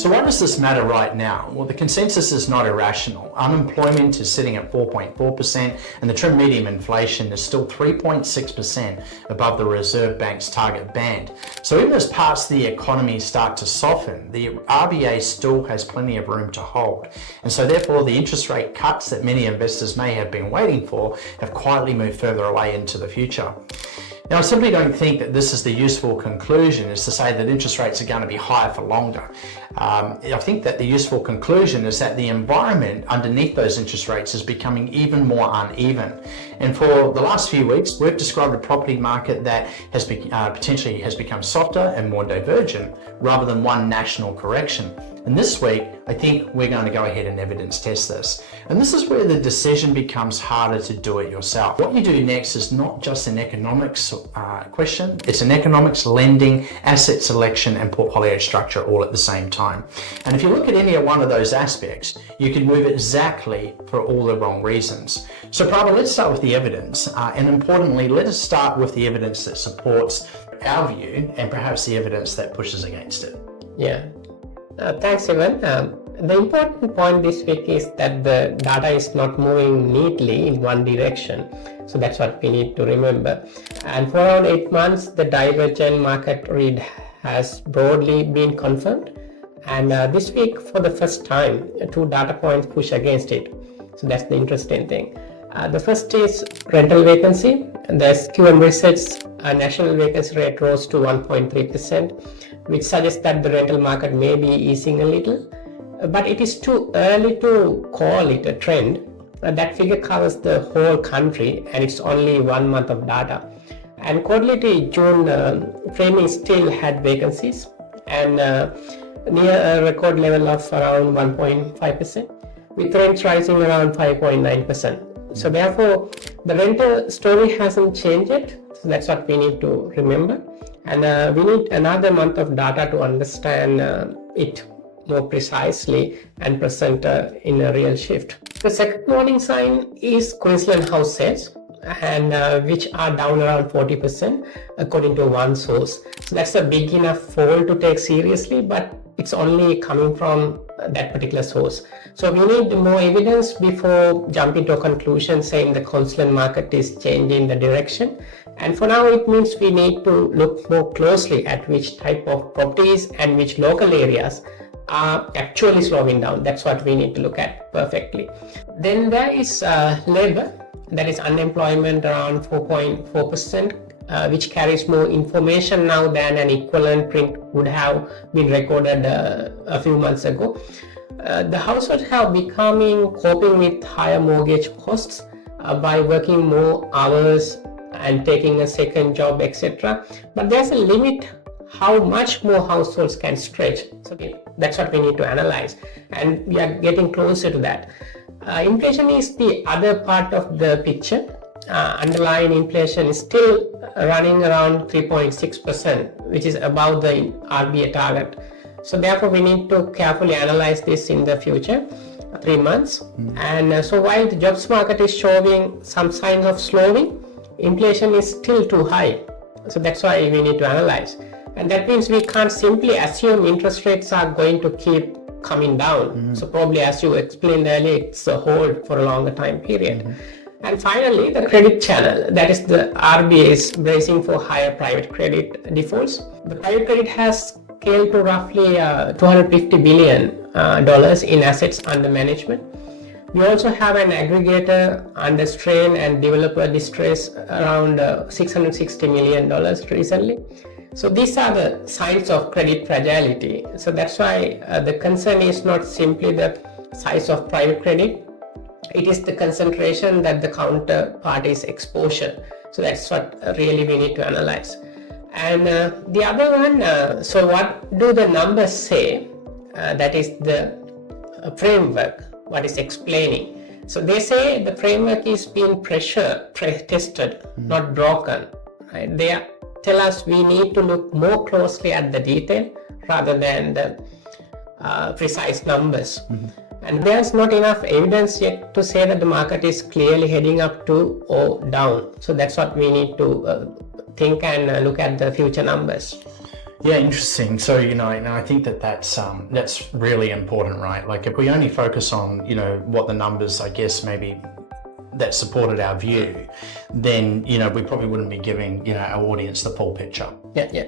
So why does this matter right now? Well, the consensus is not irrational. Unemployment is sitting at 4.4% and the trim medium inflation is still 3.6% above the Reserve Bank's target band. So even as parts of the economy start to soften, the RBA still has plenty of room to hold. And so therefore the interest rate cuts that many investors may have been waiting for have quietly moved further away into the future. Now, I simply don't think that this is the useful conclusion, is to say that interest rates are going to be higher for longer. I think that the useful conclusion is that the environment underneath those interest rates is becoming even more uneven. And for the last few weeks, we've described a property market that has potentially has become softer and more divergent rather than one national correction. And this week, I think we're going to go ahead and evidence test this. And this is where the decision becomes harder to do it yourself. What you do next is not just an economics question, it's an economics, lending, asset selection, and portfolio structure all at the same time. And if you look at any one of those aspects, you can move exactly for all the wrong reasons. So Prabath, let's start with the evidence. And importantly, let us start with the evidence that supports our view and perhaps the evidence that pushes against it. Yeah. Thanks, Ewan. The important point this week is that the data is not moving neatly in one direction. So that's what we need to remember. And for around 8 months, the divergent market read has broadly been confirmed. And this week, for the first time, 2 data points push against it. So that's the interesting thing. The first is rental vacancy. The SQM Research national vacancy rate rose to 1.3%, which suggests that the rental market may be easing a little. But it is too early to call it a trend. That figure covers the whole country and it's only 1 month of data. And quarterly June framing still had vacancies and near a record level of around 1.5%, with rents rising around 5.9%. So therefore, the rental story hasn't changed yet. So that's what we need to remember. And we need another month of data to understand it more precisely and present in a real shift. The second warning sign is Queensland house sales, and which are down around 40% according to one source. So that's a big enough fall to take seriously, but it's only coming from that particular source. So we need more evidence before jumping to a conclusion saying the Queensland market is changing the direction. And for now, it means we need to look more closely at which type of properties and which local areas are actually slowing down. That's what we need to look at perfectly. Then there is labor, that is unemployment around 4.4%, which carries more information now than an equivalent print would have been recorded a few months ago. The households have becoming coping with higher mortgage costs by working more hours and taking a second job, etc. But there's a limit how much more households can stretch. So that's what we need to analyze, and we are getting closer to that. Inflation is the other part of the picture. Underlying inflation is still running around 3.6%, which is above the RBA target. So therefore, we need to carefully analyze this in the future 3 months. And so while the jobs market is showing some signs of slowing, inflation is still too high. So that's why we need to analyze. And that means we can't simply assume interest rates are going to keep coming down. So probably, as you explained earlier, it's a hold for a longer time period. And finally, the credit channel, that is the RBA is bracing for higher private credit defaults. The private credit has scaled to roughly $250 billion in assets under management. We also have an aggregator under strain and developer distress around $660 million recently. So these are the signs of credit fragility. So that's why the concern is not simply the size of private credit, it is the concentration that the counterparty's exposure. So that's what really we need to analyze. And the other one, so what do the numbers say? That is the framework, what is explaining. So they say the framework is being pressure tested, not broken. Right? They tell us we need to look more closely at the detail rather than the precise numbers. And there's not enough evidence yet to say that the market is clearly heading up to or down. So that's what we need to think and look at the future numbers. Yeah, interesting. So, and I think that's really important, right? Like if we only focus on, what the numbers, I guess, maybe that supported our view, then, we probably wouldn't be giving, our audience the full picture. Yeah.